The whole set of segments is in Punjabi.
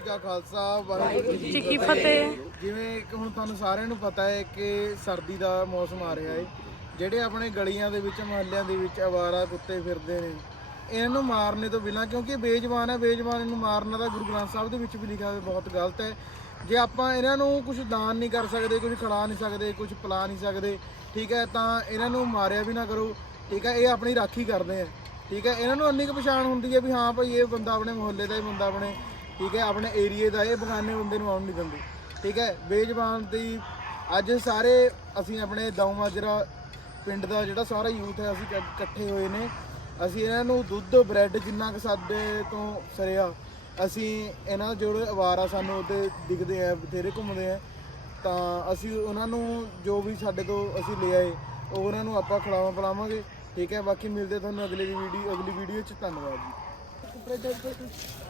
ਜੀ ਕਾ ਖਾਲਸਾ ਵਾਹਿਗੁਰੂ ਜੀ ਕੀ ਫਤਿਹ। ਜਿਵੇਂ ਕਿ ਹੁਣ ਤੁਹਾਨੂੰ ਸਾਰਿਆਂ ਨੂੰ ਪਤਾ ਹੈ ਕਿ ਸਰਦੀ ਦਾ ਮੌਸਮ ਆ ਰਿਹਾ ਹੈ। ਜਿਹੜੇ ਆਪਣੇ ਗਲੀਆਂ ਦੇ ਵਿੱਚ ਮੁਹੱਲਿਆਂ ਦੇ ਵਿੱਚ ਆਵਾਰਾ ਕੁੱਤੇ ਫਿਰਦੇ ਨੇ ਇਹਨਾਂ ਨੂੰ ਮਾਰਨੇ ਤੋਂ ਬਿਨਾਂ ਕਿਉਂਕਿ ਇਹ ਬੇਜ਼ਬਾਨ ਹੈ ਬੇਜ਼ਬਾਨ ਨੂੰ ਮਾਰਨਾ ਤਾਂ ਗੁਰੂ ਗ੍ਰੰਥ ਸਾਹਿਬ ਦੇ ਵਿੱਚ ਵੀ ਲਿਖਿਆ ਹੋਇਆ ਬਹੁਤ ਗਲਤ ਹੈ। ਜੇ ਆਪਾਂ ਇਹਨਾਂ ਨੂੰ ਕੁਝ ਦਾਨ ਨਹੀਂ ਕਰ ਸਕਦੇ ਕੁਝ ਖਿਲਾ ਨਹੀਂ ਸਕਦੇ ਕੁਝ ਪਿਲਾ ਨਹੀਂ ਸਕਦੇ ਠੀਕ ਹੈ ਤਾਂ ਇਹਨਾਂ ਨੂੰ ਮਾਰਿਆ ਵੀ ਨਾ ਕਰੋ ਠੀਕ ਹੈ ਇਹ ਆਪਣੀ ਰਾਖੀ ਕਰਦੇ ਆ। ਠੀਕ ਹੈ ਇਹਨਾਂ ਨੂੰ ਇੰਨੀ ਕੁ ਪਛਾਣ ਹੁੰਦੀ ਹੈ ਵੀ ਹਾਂ ਭਾਈ ਇਹ ਬੰਦਾ ਆਪਣੇ ਮੁਹੱਲੇ ਦਾ ਇਹ ਬੰਦਾ ਆਪਣੇ ਠੀਕ ਹੈ, ਆਪਣੇ ਏਰੀਏ ਦਾ ਇਹ ਬਗਾਨੇ ਬੰਦੇ ਨੂੰ ਆਉਣ ਨਹੀਂ ਦਿੰਦੇ। ਠੀਕ ਹੈ, ਬੇਜ਼ਬਾਨ ਦੀ ਅੱਜ ਸਾਰੇ ਅਸੀਂ ਆਪਣੇ ਦਊ ਮਾਜਰਾ ਪਿੰਡ ਦਾ ਜਿਹੜਾ ਸਾਰਾ ਯੂਥ ਹੈ, ਅਸੀਂ ਇਕੱਠੇ ਹੋਏ ਨੇ। ਅਸੀਂ ਇਹਨਾਂ ਨੂੰ ਦੁੱਧ, ਬ੍ਰੈਡ ਜਿੰਨਾ ਕੁ ਸਾਡੇ ਤੋਂ ਸਰਿਆ, ਅਸੀਂ ਇਹਨਾਂ ਜਿਹੜੇ ਅਵਾਰਾ ਸਾਨੂੰ ਉਹਦੇ ਦਿਖਦੇ ਆ, ਬਥੇਰੇ ਘੁੰਮਦੇ ਆ। ਤਾਂ ਅਸੀਂ ਉਹਨਾਂ ਨੂੰ ਜੋ ਵੀ ਸਾਡੇ ਤੋਂ ਅਸੀਂ ਲੈ ਆਏ, ਉਹ ਉਹਨਾਂ ਨੂੰ ਆਪਾਂ ਖਿਲਾਵਾਂ ਪਿਲਾਵਾਂਗੇ। ਠੀਕ ਹੈ, ਬਾਕੀ ਮਿਲਦੇ ਤੁਹਾਨੂੰ ਅਗਲੇ ਦੀ ਵੀਡੀਓ, ਅਗਲੀ ਵੀਡੀਓ 'ਚ। ਧੰਨਵਾਦ ਜੀ।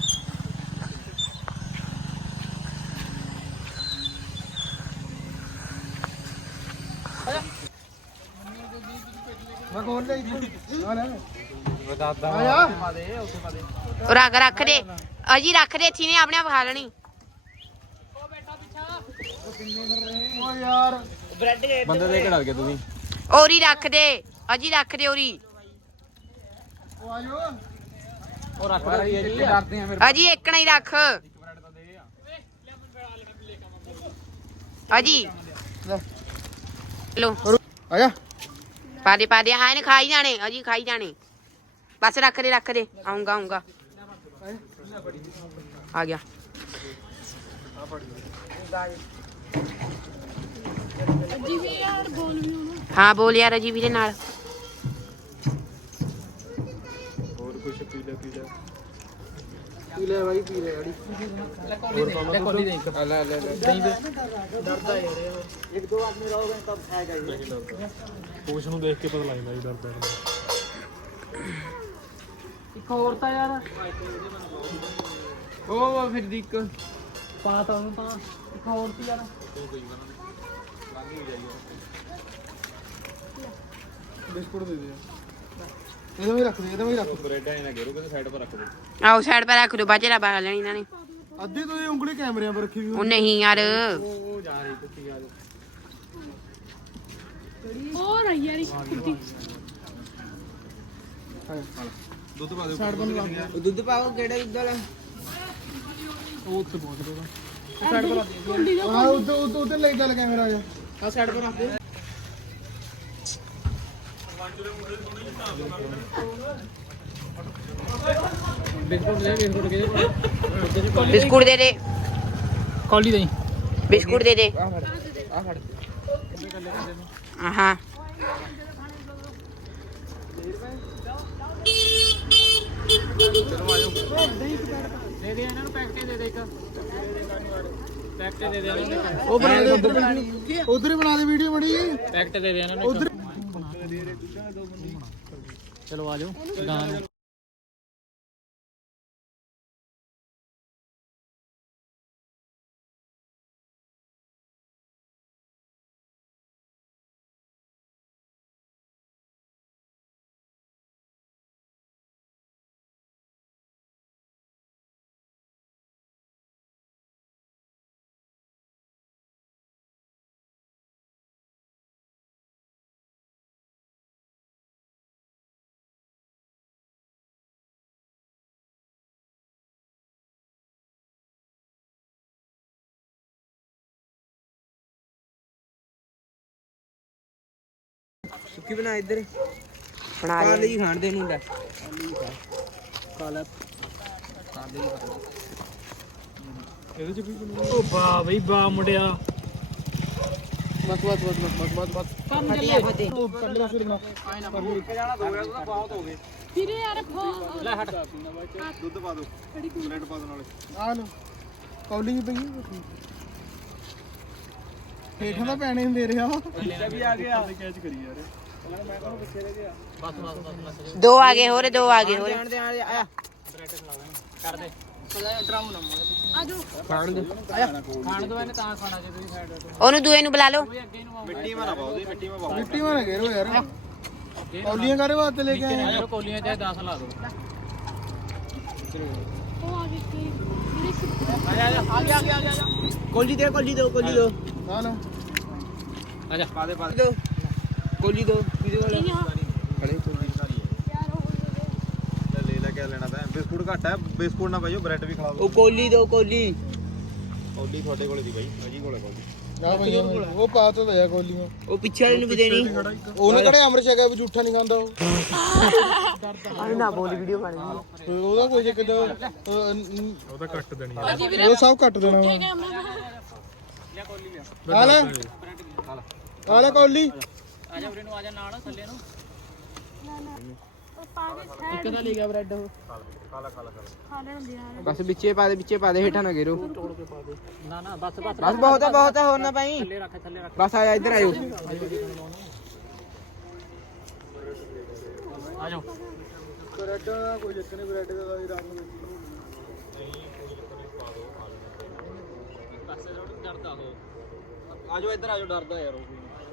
ਮੈਂ ਕੋਲ ਜਾਈ ਆ ਲੈ। ਆਇਆ। ਉਹ ਰੱਖ ਰੱਖ ਦੇ। ਅਜੀ ਰੱਖ ਦੇ ਇੱਥੇ ਨੇ ਆਪਣੇ ਆਪ ਖਾ ਲੈਣੀ। ਓ ਯਾਰ। ਬੰਦੇ ਦੇ ਕੇ ਡਰ ਗਏ ਤੁਸੀਂ? ਔਰੀ ਰੱਖ ਦੇ। ਅਜੀ ਰੱਖ ਦੇ ਔਰੀ ਉਹ ਆਜੋ ਉਹ ਰੱਖ ਰਹੀ ਹੈ ਜੀ ਡਰਦੇ ਆ ਅਜੀ ਇੱਕਣਾ ਹੀ ਰੱਖ। ਅਜੀ ਲੋ। ਆਇਆ। ਪਾ ਦੇ ਪਾ ਦੇ ਹਾਂ ਇਹਨੇ ਖਾਈ ਜਾਣੇ ਅਜੀ ਖਾਈ ਜਾਣੇ ਬਸ ਰੱਖ ਦੇ ਰੱਖ ਦੇ ਆਉਂਗਾ ਆਉਂਗਾ ਆ ਗਿਆ ਹਾਂ ਬੋਲ ਯਾਰ ਅਜੀ ਵੀਰੇ ਨਾਲ ਹੋਰ ਕੁਝ ਪੀ ਲੈ ਪੀ ਲੈ ਪੀ ਲੈ ਬਾਈ ਪੀ ਲੈ ਗਾੜੀ ਕੋਲੀ ਦੇ ਇੱਕ ਲੈ ਲੈ ਲੈ। ਦਹੀਂ ਦੇ ਕੋਚ ਨੂੰ ਦੇਖ ਕੇ ਪਤਾ ਲੱਗਦਾ ਜੀ ਡਰਦਾ ਇੱਕ ਹੋਰ ਤਾਂ ਯਾਰ। ਉਹ ਫਿਰ ਦੀ ਇੱਕ। ਪਾ ਤਾ ਉਹਨੂੰ ਪਾ ਇੱਕ ਹੋਰ ਤੀ ਯਾਰ। ਬਿਸਕੁਟ ਦੇ ਦੇ ਇਹਦੇ ਵਿੱਚ ਰੱਖ ਦੇ ਇਹਦੇ ਵਿੱਚ ਰੱਖ ਬ੍ਰੈਡ ਐ ਨਾ ਗਿਰੋ ਕਿਤੇ ਸਾਈਡ ਪਰ ਰੱਖ ਦੇ। ਆਓ ਸਾਈਡ ਪਰ ਰੱਖ ਦੋ ਬਾਜਰਾ ਬਾਹਰ ਲੈਣੀ ਇਹਨਾਂ ਨੇ। ਅੱਧੀ ਤੋਂ ਇਹ ਉਂਗਲੀ ਕੈਮਰਿਆਂ 'ਤੇ ਰੱਖੀ ਵੀ ਉਹ ਨਹੀਂ ਯਾਰ। ਉਹ ਜਾ ਰਹੀ ਕੁੱਤੀ ਆ ਦੁੱਧ ਪਾ ਦੇ ਦੁੱਧ ਪਾਓ ਕਿਹੜੇ ਦੁੱਧ ਵਾਲਾ? ਉਹ ਉੱਥੇ ਪਹੁੰਚ ਰਿਹਾ ਹਾਂ ਉੱਤੇ ਉੱਤੇ ਉੱਤੇ ਲੈ ਚੱਲ ਕੈਮਰਾ ਜਾ ਆ ਸਾਈਡ ਪਰ ਰੱਖ ਦੇ ਬਿਸਕੁਟ ਲੈ ਬਿਸਕੁਟ ਕਿਹਦੇ ਬਿਸਕੁਟ ਦੇ ਦੇ। ਕੋਲੀ ਦੇ ਬਿਸਕੁਟ ਦੇ ਦੇ। ਆ ਫੜ ਆ ਫੜ। ਹਾਂ। ਦੇ ਦੇ ਇਹਨਾਂ ਨੂੰ ਪੈਕਟੇ ਦੇ ਦੇ ਇੱਕ। ਪੈਕਟੇ ਦੇ ਦੇ ਇਹਨਾਂ ਨੂੰ ਉਹ ਬਣਾ ਦੇ ਉਧਰ ਉਧਰ ਹੀ ਬਣਾ ਦੇ ਵੀਡੀਓ ਬਣੀ ਪੈਕਟ ਦੇ ਦੇ ਇਹਨਾਂ ਨੂੰ ਉਧਰ ਚਲੋ ਆ ਜਾਓ ਗਾਂ ਸੁੱਕੀ ਬਣਾ ਇੱਧਰ। ਬਣਾ ਖਾ ਲਈ। ਖਾਣ ਦੇ ਨੂੰ ਲੈ। ਇਹਦੇ ਚ ਵੀ ਉਹ ਵਾਹ ਬਈ ਵਾਹ ਮੁੰਡਿਆ। ਬਸ ਬਸ ਬਸ ਬਸ ਬਸ ਬਸ। ਕੰਮ ਚੱਲਿਆ ਫਤੇ ਉਹ ਪਰਲੇ ਪਾਸੇ ਬਣਾ ਆ ਲੋ ਕੌਲੀ ਵੀ ਪਈ ਹੈ ਹੇਠਾਂ ਤਾਂ ਪੈਣੇ ਨਹੀਂ ਦੇ ਰਿਹਾ ਵੀ ਆ ਗਿਆ। ਕੈਚ ਕਰੀ ਯਾਰ। ਬਸ ਬਸ ਬਸ ਬਸ ਦੋ ਆ ਗਏ ਹੋਰ ਦੋ ਆ ਗਏ ਹੋਰ। ਜਾਣ ਦੇ ਆਇਆ ਕਰ ਦੇ ਖਾਣ ਦੋ ਇਹਨੇ ਤਾਂ ਖਾਣਾ ਜੇ ਤੁਸੀਂ ਸਾਈਡ ਤੋਂ ਉਹਨੂੰ ਦੂਏ ਨੂੰ ਬੁਲਾ ਲਓ। ਕੋਈ ਅੱਗੇ ਨੂੰ ਆਉਂਦਾ ਮਿੱਟੀ ਮਾਰ ਘੇਰੋ ਯਾਰ। ਕੌਲੀਆਂ ਕਰੇ ਵਾਤ ਲੈ ਕੇ ਆਏ ਚਲੋ ਕੋਲੀਆਂ ਚਾਹੇ 10 ਲਾ ਦੋ ਆ ਜਾ ਆ ਜਾ ਆ ਗਿਆ ਆ ਗਿਆ ਆ ਗਿਆ ਕੋਲੀ ਦੇ ਕੋਲੀ ਦੋ ਕੋਲੀ ਦੋ। ਹਾਂ ਨਾ। ਆ ਜਾ। ਪਾ ਦੇ ਪਾ ਦੇ। ਕੋਲੀ ਦੋ ਕਿਹਦੇ ਕੋਲ ਖੜੇ। ਕੋਲੀ ਲੈ ਲੈ ਕੇ ਲੈਣਾ ਤਾਂ ਬਿਸਕੁਟ ਘੱਟ ਹੈ ਬਿਸਕੁਟ ਨਾ ਪਾਈਓ ਬ੍ਰੈਡ ਵੀ ਖਿਲਾ ਉਹ ਕੋਲੀ ਦੋ ਕੋਲੀ। ਕੌਲੀ ਤੁਹਾਡੇ ਕੋਲੇ ਦੀ ਬਾਈ ਅਜੀ ਕੋਲੇ ਕੌਲੀ। ਆ ਭਈ ਉਹ ਪਾ ਤਾ ਦਿਆ ਕੌਲੀਆਂ। ਉਹ ਪਿੱਛੇ ਵਾਲੇ ਨੂੰ ਵੀ ਦੇਣੀ। ਉਹਨੇ ਕਿਹੜੇ ਅੰਮ੍ਰਿਤ ਛਕਿਆ ਵੀ ਝੂਠਾ ਨਹੀਂ ਖਾਂਦਾ ਉਹ? ਆਹ ਨਾ ਬੋਲ ਵੀਡੀਓ ਬਣ। ਤੇ ਉਹਦਾ ਕੋਈ ਚੱਕਰ ਦਾ ਉਹਦਾ ਕੱਟ ਦੇਣੀ ਉਹ ਸਭ ਕੱਟ ਦੇਣਾ ਆ ਲੈ। ਆ ਲੈ ਕੌਲੀ। ਆ ਜਾ ਉਰੇ ਨੂੰ ਆ ਜਾ ਨਾਲ ਥੱਲੇ ਨੂੰ। ਇੱਕ ਤਾਂ ਲੈ ਗਿਆ ਬ੍ਰੈਡ ਉਹ। ਬਸ ਵਿੱਚੇ ਪਾ ਦੇ ਵਿੱਚੇ ਪਾ ਦੇ ਹੇਠਾਂ ਨਾ ਗਿਰੋ। ਨਾ ਨਾ ਬਸ ਬਸ। ਬਸ ਬਹੁਤ ਹੈ ਬਹੁਤ ਹੈ ਹੋਰ ਨਾ ਪਾਈ ਥੱਲੇ ਰੱਖ ਥੱਲੇ ਰੱਖ। ਬਸ ਆਇਆ ਇੱਧਰ ਆਇਓ। ਆ ਜਾਓ। ਬ੍ਰੈਡ ਦਾ ਕੋਈ ਨਹੀਂ ਬ੍ਰੈਡ ਦਾ ਵੀ ਰੰਗ ਪਾਸੇ ਥੋੜੀ ਡਰਦਾ ਉਹ। ਆਜੋ ਇੱਧਰ ਆਜੋ ਡਰਦਾ ਯਾਰ ਉਹ।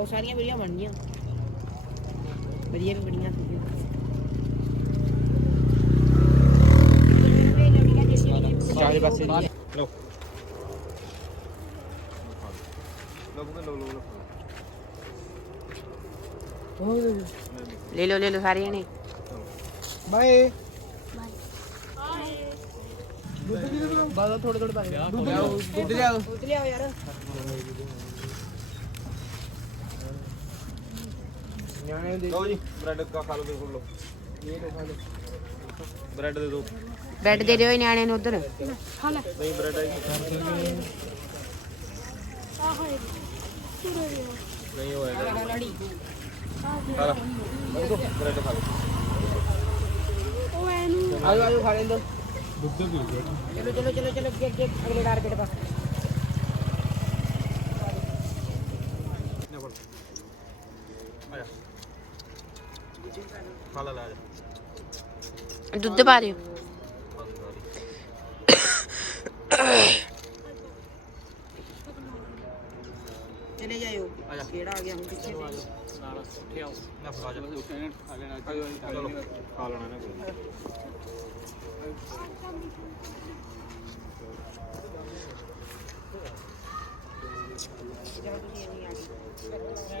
ਬਹੁਤ ਸਾਰੀਆਂ ਵੀਡੀਓ ਬਣੀਆਂ ਵਧੀਆ ਵੀ ਬਣੀਆਂ ਸੀ। ਚਾਰੇ ਪਾਸੇ ਦੀ ਲੋ ਲੋ ਬੁਕੇ ਲੋ ਲੋ ਲੋ ਲੈ ਲਓ ਲੈ ਲਓ ਸਾਰੇ ਜਣੇ ਬਾਏ ਦੁੱਧ ਲਿਆਓ। ਦੁੱਧ ਲਿਆਓ ਯਾਰ। ਨਿਆਣੇ ਦੇ ਲਓ ਜੀ ਬ੍ਰੈਡ ਕਾ ਖਾ ਲਓ ਬਿਸਕੁਟ ਲੋ ਬ੍ਰੈਡ ਦੇ ਦਿਓ ਬ੍ਰੈਡ ਦੇ ਦਿਓ ਇਹ ਨਿਆਣੇ ਨੂੰ ਉਧਰ। ਨਹੀਂ ਬ੍ਰੈਡ ਹੈ ਨਹੀਂ ਹੋਏਗਾ ਖਾ ਲਾ। ਬ੍ਰੈਡ ਖਾ ਲਓ ਆਜੋ ਆਜੋ ਖਾ ਲੈਂਦੋ। ਦੁੱਧ ਗਿਆ ਚਲੋ ਚਲੋ ਚਲੋ ਚਲੋ ਅੱਗੇ ਅੱਗੇ ਅਗਲੇ ਟਾਰਗੇਟ ਪਾਸ ਆਜਾ ਖਾ ਲਾ ਲੈ ਆਜਾ ਦੁੱਧ ਪਾ ਦਿਓ। ਚਲੇ ਜਾਇਓ। ਕਿਹੜਾ ਆ ਗਿਆ ਹੁਣ ਪਿੱਛੇ। ਨਾਲ ਉੱਠੇ ਆਓ ਨਾ ਫੜਾ ਜਾ। ਚਲੋ। ਖਾ ਲੈਣਾ ਨਾ ਕੋਈ ਆਂਦਾ ਨਹੀਂ ਕਿ ਇਧਰ ਪਿੱਛੇ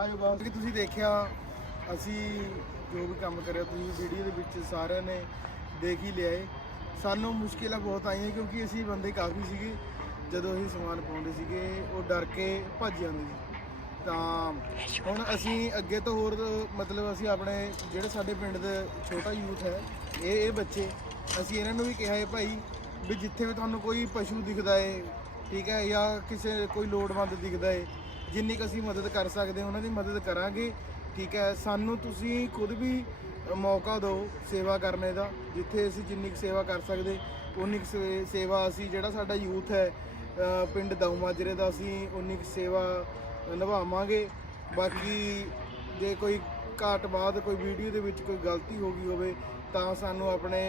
ਆਇਓ ਬਾਤ ਕਿ ਤੁਸੀਂ ਦੇਖਿਆ, ਅਸੀਂ ਜੋ ਵੀ ਕੰਮ ਕਰਿਆ, ਤੁਸੀਂ ਵੀਡੀਓ ਦੇ ਵਿੱਚ ਸਾਰਿਆਂ ਨੇ ਦੇਖ ਹੀ ਲਿਆ ਏ। ਸਾਨੂੰ ਮੁਸ਼ਕਿਲਾਂ ਬਹੁਤ ਆਈਆਂ ਕਿਉਂਕਿ ਅਸੀਂ ਬੰਦੇ ਕਾਫੀ ਸੀਗੇ, ਜਦੋਂ ਅਸੀਂ ਸਮਾਨ ਪਾਉਂਦੇ ਸੀਗੇ, ਉਹ ਡਰ ਕੇ ਭੱਜ ਜਾਂਦੇ ਸੀ। ਤਾਂ ਹੁਣ ਅਸੀਂ ਅੱਗੇ ਤੋਂ ਹੋਰ, ਮਤਲਬ ਅਸੀਂ ਆਪਣੇ ਜਿਹੜੇ ਸਾਡੇ ਪਿੰਡ ਦੇ ਛੋਟਾ ਯੂਥ ਹੈ, ਇਹ ਇਹ ਬੱਚੇ, ਅਸੀਂ ਇਹਨਾਂ ਨੂੰ ਵੀ ਕਿਹਾ ਹੈ ਭਾਈ ਵੀ ਜਿੱਥੇ ਵੀ ਤੁਹਾਨੂੰ ਕੋਈ ਪਸ਼ੂ ਦਿਖਦਾ ਏ, ਠੀਕ ਹੈ, ਜਾਂ ਕਿਸੇ, ਕੋਈ ਲੋੜਵੰਦ ਦਿਖਦਾ ਏ ਜਿੰਨੀ ਕੁ ਅਸੀਂ ਮਦਦ ਕਰ ਸਕਦੇ ਉਹਨਾਂ ਦੀ ਮਦਦ ਕਰਾਂਗੇ ਠੀਕ ਹੈ? ਸਾਨੂੰ ਤੁਸੀਂ ਖੁਦ ਵੀ ਮੌਕਾ ਦਿਓ ਸੇਵਾ ਕਰਨੇ ਦਾ ਜਿੱਥੇ ਅਸੀਂ ਜਿੰਨੀ ਕੁ ਸੇਵਾ ਕਰ ਸਕਦੇ ਉਨੀ ਕੁ ਸੇ- ਸੇਵਾ ਅਸੀਂ ਜਿਹੜਾ ਸਾਡਾ ਯੂਥ ਹੈ ਅ, ਪਿੰਡ ਦਊ ਮਾਜਰੇ ਦਾ ਅਸੀਂ ਉਨੀ ਕੁ ਸੇਵਾ ਨਿਭਾਵਾਂਗੇ। ਬਾਕੀ ਜੇ ਕੋਈ ਘਾਟ ਬਾਅਦ ਕੋਈ ਵੀਡੀਓ ਦੇ ਵਿੱਚ ਕੋਈ ਗਲਤੀ ਹੋ ਗਈ ਹੋਵੇ ਤਾਂ ਸਾਨੂੰ ਆਪਣੇ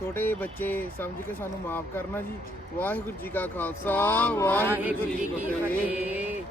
ਛੋਟੇ ਬੱਚੇ ਸਮਝ ਕੇ ਸਾਨੂੰ ਮਾਫ ਕਰਨਾ ਜੀ। ਵਾਹਿਗੁਰੂ ਜੀ ਕਾ ਖਾਲਸਾ ਵਾਹਿਗੁਰੂ ਜੀ ਕੀ ਫਤਿਹ।